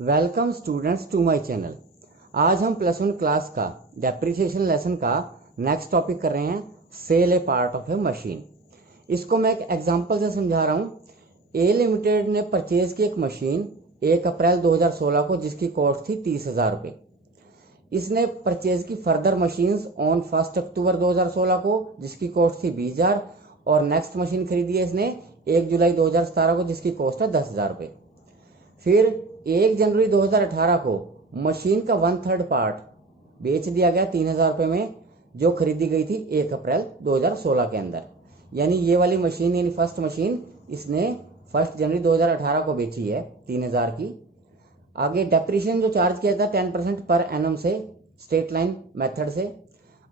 Welcome students to my channel. आज हम plus one class का डेप्रिसिएशन लेसन का नेक्स्ट टॉपिक कर रहे हैं, sale a part of a machine. इसको मैं एक एग्जांपल से समझा रहा हूँ। ए लिमिटेड ने परचेज की एक मशीन 1 अप्रैल 2016 को, जिसकी कॉस्ट थी 30,000 रुपये। इसने परचेज की फर्दर मशीन्स ऑन 1 अक्टूबर 2016 को, जिसकी कॉस्ट थी 20,000, और नेक्स्ट मशीन खरीदी है इसने 1 जुलाई 2017 को, जिसकी कॉस्ट है 10,000 रुपये। फिर 1 जनवरी 2018 को मशीन का 1/3 पार्ट बेच दिया गया 3,000 रुपये में, जो खरीदी गई थी 1 अप्रैल 2016 के अंदर। यानी ये वाली मशीन, यानी फर्स्ट मशीन इसने 1 जनवरी 2018 को बेची है 3,000 की। आगे डेप्रिसिएशन जो चार्ज किया था 10% पर एनम से, स्ट्रेट लाइन मेथड से,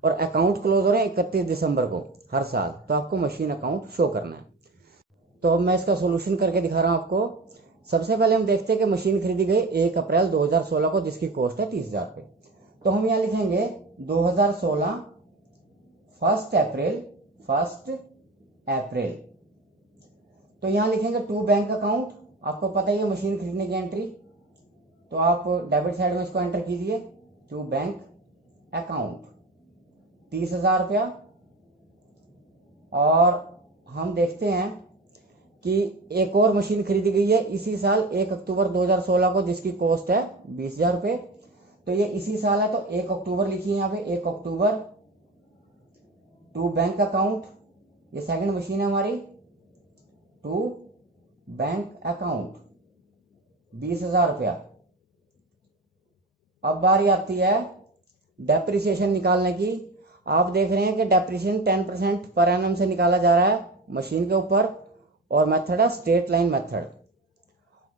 और अकाउंट क्लोज हो रहे हैं 31 दिसंबर को हर साल। तो आपको मशीन अकाउंट शो करना है। तो अब मैं इसका सोल्यूशन करके दिखा रहा हूं आपको। सबसे पहले हम देखते हैं कि मशीन खरीदी गई 1 अप्रैल 2016 को, जिसकी कॉस्ट है 30,000 रुपये। तो हम यहाँ लिखेंगे 2016 1 अप्रैल। तो यहाँ लिखेंगे टू बैंक अकाउंट। आपको पता ही है मशीन खरीदने की एंट्री, तो आप डेबिट साइड में इसको एंटर कीजिए, टू बैंक अकाउंट 30,000 रुपया। और हम देखते हैं कि एक और मशीन खरीदी गई है इसी साल 1 अक्टूबर 2016 को, जिसकी कॉस्ट है 20,000 रुपये। तो ये इसी साल है, तो 1 अक्टूबर लिखिए यहाँ पे, 1 अक्टूबर टू बैंक अकाउंट। ये सेकंड मशीन है हमारी, टू बैंक अकाउंट 20,000 रुपया। अब बारी आती है डेप्रिसिएशन निकालने की। आप देख रहे हैं कि डेप्रिसिएशन 10% पर एनम से निकाला जा रहा है मशीन के ऊपर, और मेथड है स्ट्रेट लाइन मेथड।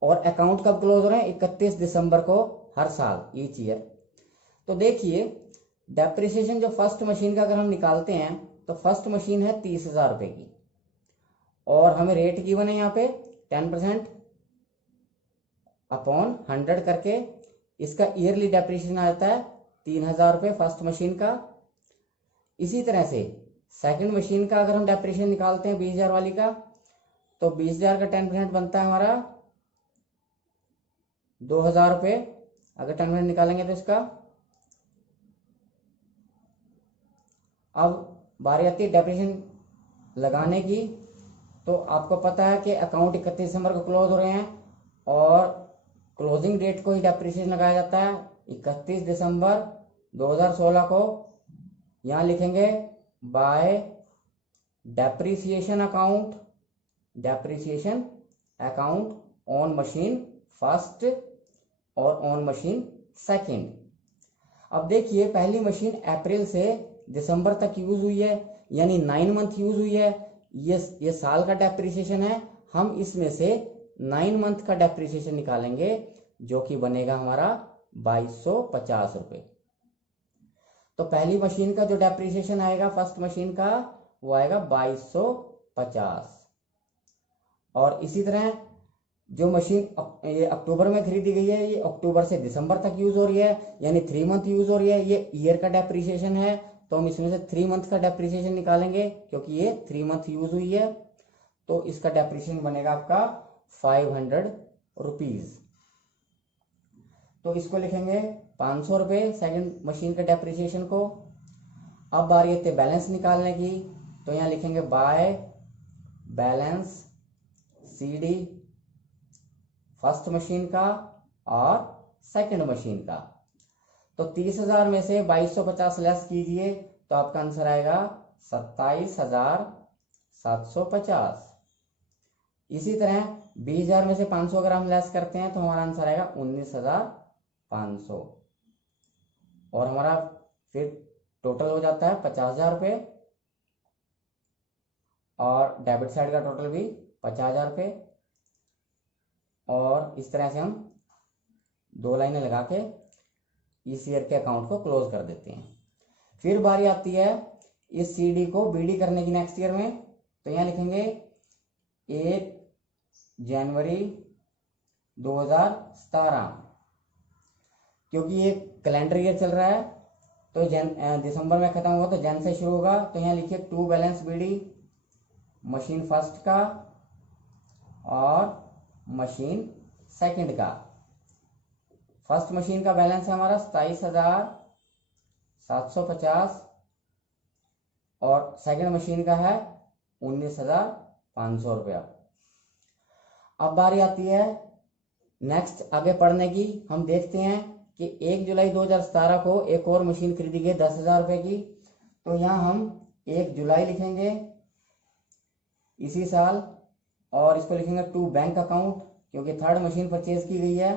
और अकाउंट कब क्लोज हो रहे हैं? 31 दिसंबर को हर साल, ईच ईयर। तो देखिए डेप्रिसिएशन जो फर्स्ट मशीन का अगर हम निकालते हैं, तो फर्स्ट मशीन है 30,000 रुपये की, और हमें रेट गिवन है यहाँ पे 10% अपॉन 100 करके। इसका ईयरली डेप्रिसिएशन आ जाता है 3,000 रुपये फर्स्ट मशीन का। इसी तरह से सेकंड मशीन का अगर हम डेप्रिसिएशन निकालते हैं 20,000 वाली का, तो 20,000 का 10% बनता है हमारा 2,000 रुपये। अगर 10% निकालेंगे तो इसका। अब बारी आती है डेप्रिसिएशन लगाने की। तो आपको पता है कि अकाउंट 31 दिसंबर को क्लोज हो रहे हैं, और क्लोजिंग डेट को ही डेप्रिसिएशन लगाया जाता है 31 दिसंबर 2016 को। यहाँ लिखेंगे bye depreciation account on machine first और ऑन मशीन सेकंड। अब देखिए पहली मशीन अप्रैल से दिसंबर तक यूज हुई है, यानी 9 मंथ यूज हुई है। ये साल का डेप्रिसिएशन है। हम इसमें से 9 मंथ का डेप्रिसिएशन निकालेंगे, जो कि बनेगा हमारा 2250 रुपये। तो पहली मशीन का जो डेप्रिसिएशन आएगा फर्स्ट मशीन का, वो आएगा 2250। और इसी तरह जो मशीन ये अक्टूबर में खरीदी गई है, ये अक्टूबर से दिसंबर तक यूज हो रही है, यानी 3 मंथ यूज हो रही है। ये ईयर का डेप्रिसिएशन है, तो हम इसमें से 3 मंथ का डेप्रिसिएशन निकालेंगे, क्योंकि ये 3 मंथ यूज हुई है। तो इसका डेप्रिसिएशन बनेगा आपका 500 रुपीज। तो इसको लिखेंगे 500 रुपये सेकेंड मशीन के डेप्रिसिएशन को। अब बारी आती है बैलेंस निकालने की। तो यहाँ लिखेंगे by balance CD first machine का और सेकंड मशीन का। तो 30,000 में से 2250 लेस कीजिए, तो आपका आंसर आएगा 27,750। इसी तरह 20,000 में से 500 अगर हम लेस करते हैं, तो हमारा आंसर आएगा 19,500। और हमारा फिर टोटल हो जाता है 50,000 रुपये, और डेबिट साइड का टोटल भी 50,000 रुपये। और इस तरह से हम 2 लाइनें लगा के इस ईयर के अकाउंट को क्लोज कर देते हैं। फिर बारी आती है इस CD को BD करने की नेक्स्ट ईयर में। तो यहाँ लिखेंगे 1 जनवरी 2017, क्योंकि ये कैलेंडर ईयर चल रहा है, तो दिसंबर में खत्म होगा, तो जन से शुरू होगा। तो यहाँ लिखिए to balance BD machine first का और मशीन सेकंड का। फर्स्ट मशीन का बैलेंस है हमारा 27,750 और सेकंड मशीन का है 19,500 रुपया। अब बारी आती है नेक्स्ट आगे पढ़ने की। हम देखते हैं कि 1 जुलाई 2017 को एक और मशीन खरीदी गई 10,000 रुपये की। तो यहाँ हम 1 जुलाई लिखेंगे इसी साल और इसको लिखेंगे टू बैंक अकाउंट, क्योंकि थर्ड मशीन परचेज की गई है,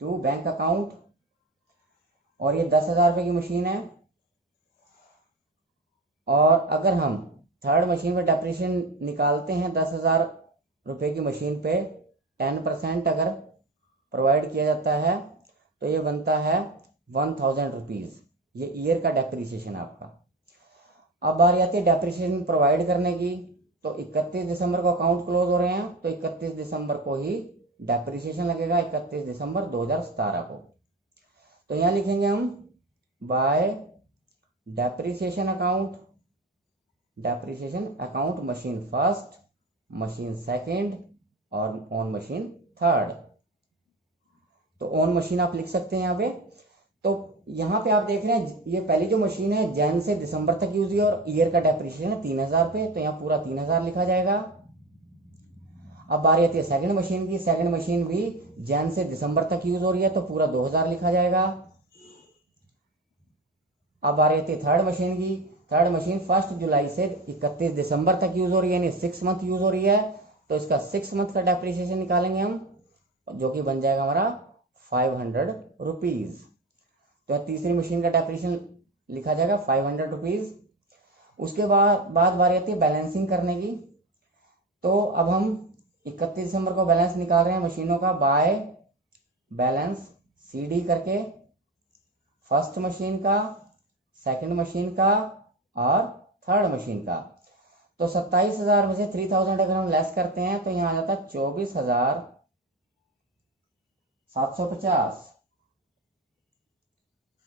टू बैंक अकाउंट। और ये 10,000 रुपये की मशीन है। और अगर हम थर्ड मशीन पर डेप्रिसिएशन निकालते हैं 10,000 रुपये की मशीन पे 10% अगर प्रोवाइड किया जाता है तो ये बनता है 1,000 रुपीज़। ये ईयर का डेप्रिसिएशन आपका। अब बारी आती है डेप्रिसिएशन प्रोवाइड करने की। तो 31 दिसंबर को अकाउंट क्लोज हो रहे हैं तो 31 दिसंबर को ही डेप्रिसिएशन लगेगा, 31 दिसंबर 2017 को। तो यहाँ लिखेंगे हम bye depreciation account, depreciation account machine first, machine second और ऑन मशीन थर्ड। तो ऑन मशीन आप लिख सकते हैं यहाँ पे। तो यहाँ पे आप देख रहे हैं ये पहली जो मशीन है जैन से दिसंबर तक यूज हुई और ईयर का डेप्रिसिएशन है 3,000 पे, तो यहाँ पूरा 3,000 लिखा जाएगा। अब बारी आती है सेकंड मशीन की। सेकंड मशीन भी जैन से दिसंबर तक यूज हो रही है तो पूरा 2,000 लिखा जाएगा। अब बारी आती है थर्ड मशीन की। थर्ड मशीन 1 जुलाई से 31 दिसंबर तक यूज हो रही है, यानी 6 मंथ यूज हो रही है, तो इसका 6 मंथ का डेप्रिसिएशन निकालेंगे हम, जो कि बन जाएगा हमारा 500 रुपीज। तो तीसरी मशीन का डेप्रिसिएशन लिखा जाएगा 500 रुपीज। उसके बाद बारी आती है बैलेंसिंग करने की। तो अब हम 31 दिसंबर को बैलेंस निकाल रहे हैं मशीनों का बाय बैलेंस CD करके, फर्स्ट मशीन का, सेकंड मशीन का और थर्ड मशीन का। तो 27,000 में से 3,000 अगर हम लेस करते हैं तो यहाँ आ जाता है 24,750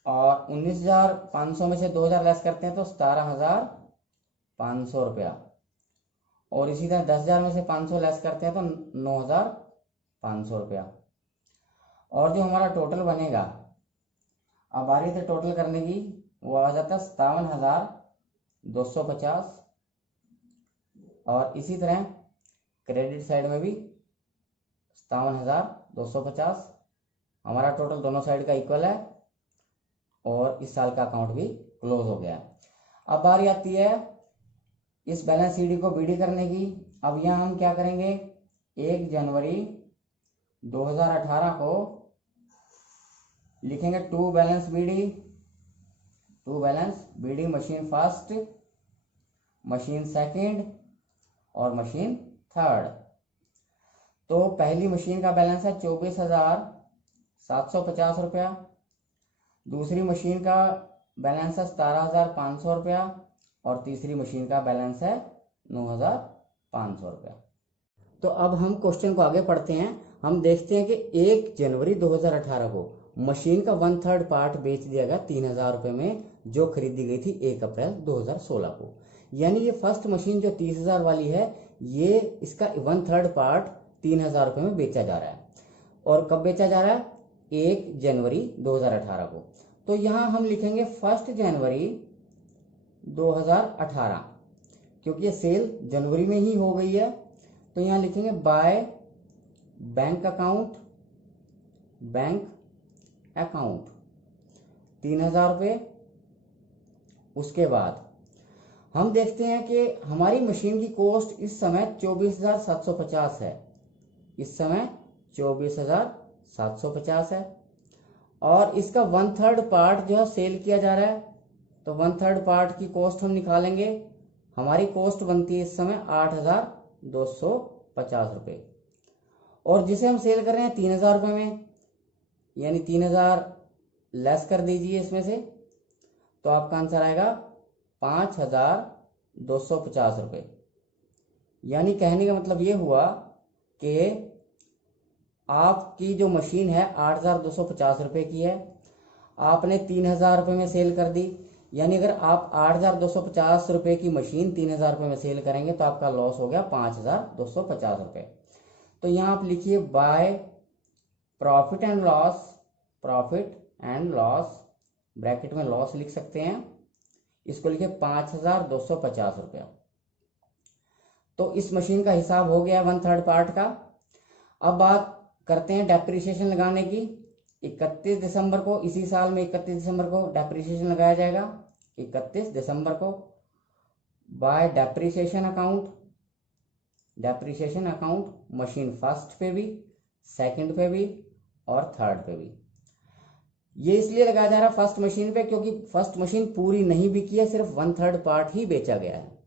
और 19,500 में से 2,000 लेस करते हैं तो 17,500 रुपया। और इसी तरह 10,000 में से 500 लेस करते हैं तो 9,500 रुपया। और जो हमारा टोटल बनेगा, अब बारी से टोटल करने की, वो आ जाता है 57,250। और इसी तरह क्रेडिट साइड में भी 57,250। हमारा टोटल दोनों साइड का इक्वल है और इस साल का अकाउंट भी क्लोज हो गया। अब बारी आती है इस बैलेंस CD को BD करने की। अब यहाँ हम क्या करेंगे, 1 जनवरी 2018 को लिखेंगे to balance BD machine first, machine second और मशीन थर्ड। तो पहली मशीन का बैलेंस है 24,750 रुपया, दूसरी मशीन का बैलेंस है 17,500 रुपया और तीसरी मशीन का बैलेंस है 9,500 रुपया। तो अब हम क्वेश्चन को आगे पढ़ते हैं। हम देखते हैं कि 1 जनवरी 2018 को मशीन का 1/3 पार्ट बेच दिया गया 3,000 रुपये में, जो खरीदी गई थी 1 अप्रैल 2016 को। यानी ये फर्स्ट मशीन जो 30,000 वाली है, ये इसका 1/3 पार्ट 3,000 रुपये में बेचा जा रहा है। और कब बेचा जा रहा है, 1 जनवरी 2018 को। तो यहाँ हम लिखेंगे 1 जनवरी 2018, क्योंकि ये सेल जनवरी में ही हो गई है। तो यहाँ लिखेंगे बाय बैंक अकाउंट 3,000 रुपये। उसके बाद हम देखते हैं कि हमारी मशीन की कॉस्ट इस समय 24,750 है, इस समय 24,750 है। और इसका 1/3 पार्ट जो है सेल किया जा रहा है, तो 1/3 पार्ट की कॉस्ट हम निकालेंगे। हमारी कॉस्ट बनती है इस समय 8,250 रुपये, और जिसे हम सेल कर रहे हैं 3,000 रुपये में, यानी 3,000 लेस कर दीजिए इसमें से, तो आपका आंसर आएगा 5,250 रुपये। यानी कहने का मतलब ये हुआ कि आपकी जो मशीन है 8,250 रुपये की है, आपने 3,000 रुपये में सेल कर दी। यानी अगर आप 8,250 रुपये की मशीन 3,000 रुपये में सेल करेंगे तो आपका लॉस हो गया 5,250 रुपये। तो यहाँ आप लिखिए by profit and loss profit and loss, bracket में लॉस लिख सकते हैं, इसको लिखे 5,250 रुपया। तो इस मशीन का हिसाब हो गया 1/3 पार्ट का। अब बात करते हैं डेप्रिसिएशन लगाने की। 31 दिसंबर को, इसी साल में 31 दिसंबर को डेप्रिसिएशन लगाया जाएगा। 31 दिसंबर को bye depreciation account, depreciation account machine first पे भी, सेकंड पे भी और थर्ड पे भी। ये इसलिए लगाया जा रहा है फर्स्ट मशीन पे क्योंकि फर्स्ट मशीन पूरी नहीं बिकी है, सिर्फ 1/3 पार्ट ही बेचा गया है।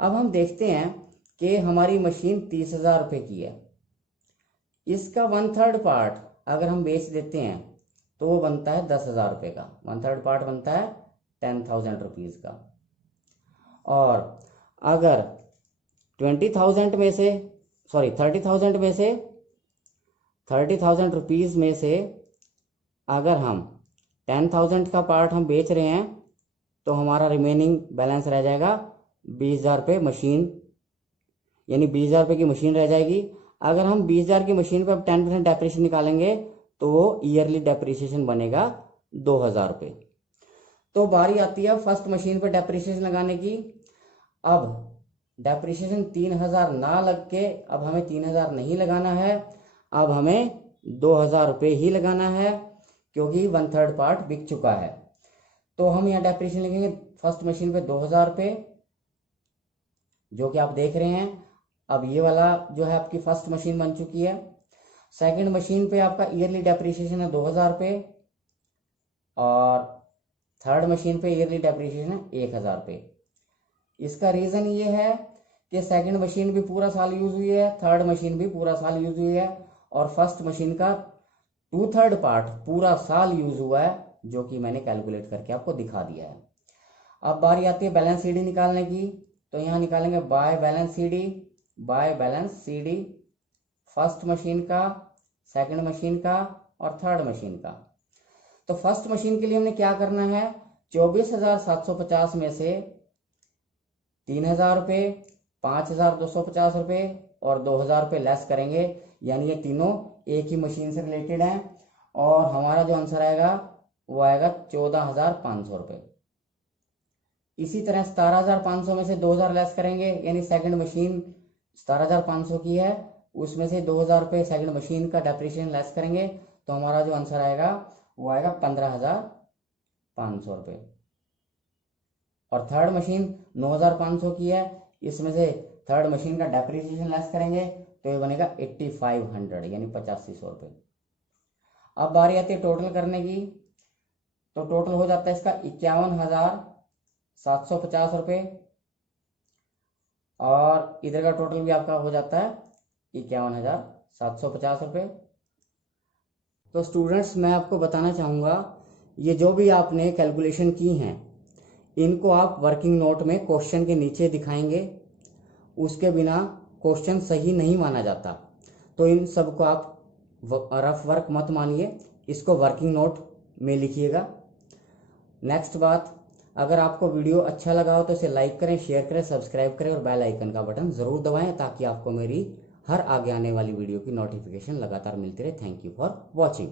अब हम देखते हैं कि हमारी मशीन 30,000 रुपये की है, इसका 1/3 पार्ट अगर हम बेच देते हैं तो वो बनता है 10,000 रुपये का। 1/3 पार्ट बनता है 10,000 रुपीज़ का। और अगर 20,000 में से, सॉरी 30,000 में से, 30,000 रुपीज़ में से अगर हम 10,000 का पार्ट हम बेच रहे हैं तो हमारा रिमेनिंग बैलेंस रह जाएगा 20,000 रुपये मशीन, यानी 20,000 रुपये की मशीन रह जाएगी। अगर हम 20,000 की मशीन पर 10% डेप्रिसिएशन निकालेंगे तो वो ईयरली डेप्रिसिएशन बनेगा 2,000 रुपये। तो बारी आती है फर्स्ट मशीन पर डेप्रिसिएशन लगाने की। अब डेप्रिसिएशन 3,000 ना लग के अब हमें 3,000 नहीं लगाना है, अब हमें 2,000 रुपये ही लगाना है क्योंकि 1/3 पार्ट बिक चुका है। तो हम यहाँ डेप्रिसिएशन लिखेंगे फर्स्ट मशीन पे 2,000 रुपये, जो कि आप देख रहे हैं। अब ये वाला जो है आपकी फर्स्ट मशीन बन चुकी है। सेकंड मशीन पे आपका ईयरली डेप्रिसिएशन है 2,000 रुपये और थर्ड मशीन पे ईयरली डेप्रिसिएशन है 1,000 रुपये। इसका रीज़न ये है कि सेकंड मशीन भी पूरा साल यूज़ हुई है, थर्ड मशीन भी पूरा साल यूज़ हुई है और फर्स्ट मशीन का 2/3 पार्ट पूरा साल यूज़ हुआ है, जो कि मैंने कैलकुलेट करके आपको दिखा दिया है। अब बारी आती है बैलेंस सीडी निकालने की। तो यहाँ निकालेंगे by balance CD, by balance CD first machine का, सेकंड मशीन का और थर्ड मशीन का। तो फर्स्ट मशीन के लिए हमने क्या करना है, 24,750 में से 3,000 रुपये, 5,250 रुपये और 2,000 रुपये लेस करेंगे, यानी ये तीनों एक ही मशीन से रिलेटेड हैं और हमारा जो आंसर आएगा वो आएगा 14,500 रुपये। इसी तरह 17,500 में से 2,000 लेस करेंगे, यानी सेकंड मशीन 17,500 की है, उसमें से 2,000 रुपये सेकंड मशीन का डेप्रिसिएशन लेस करेंगे तो हमारा जो आंसर आएगा वो आएगा 15,500 रुपये। और थर्ड मशीन 9,500 की है, इसमें से थर्ड मशीन का डेप्रिसिएशन लेस करेंगे तो ये बनेगा 8,500 यानी 8,500 रुपये। अब बारी आती है टोटल करने की। तो टोटल हो जाता है इसका 51,750 रुपये और इधर का टोटल भी आपका हो जाता है 51,750 रुपये। तो स्टूडेंट्स मैं आपको बताना चाहूँगा, ये जो भी आपने कैलकुलेशन की हैं इनको आप वर्किंग नोट में क्वेश्चन के नीचे दिखाएंगे, उसके बिना क्वेश्चन सही नहीं माना जाता। तो इन सब को आप रफ वर्क मत मानिए, इसको वर्किंग नोट में लिखिएगा। नेक्स्ट बात, अगर आपको वीडियो अच्छा लगा हो तो इसे लाइक करें, शेयर करें, सब्सक्राइब करें और बेल आइकन का बटन ज़रूर दबाएं ताकि आपको मेरी हर आगे आने वाली वीडियो की नोटिफिकेशन लगातार मिलती रहे। Thank you for watching.